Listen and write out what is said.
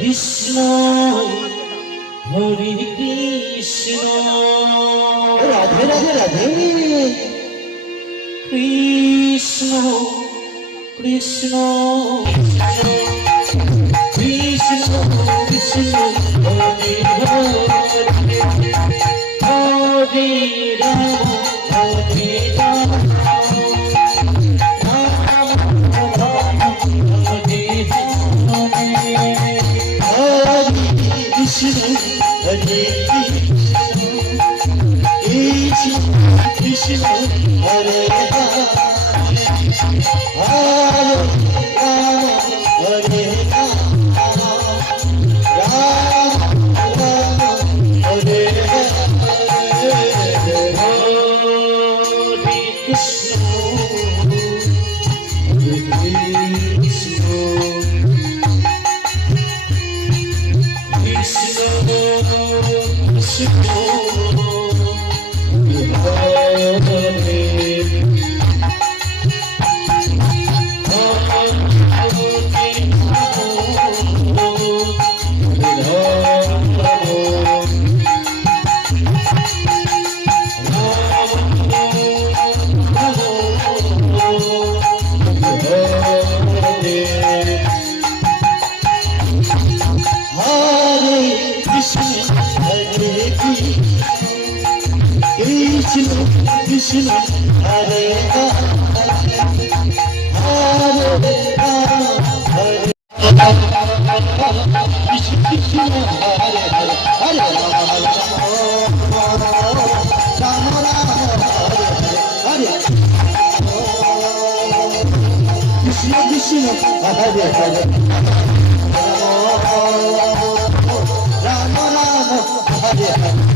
Krishna Hari Krishna Radhe Radhe Radhe Krishna Krishna Krishna Krishna Hari Hari Hare Ram Hare Ram Hare Krishna, Hare Rama, Hare Rama, Rama Rama, Hare Hare, Krishna, Krishna, Hare Rama, Hare Rama, Hare Krishna, Hare Hare, Hare Rama, Rama Rama, Hare Hare, Krishna Krishna, Hare Hare, Rama Rama, Hare Hare.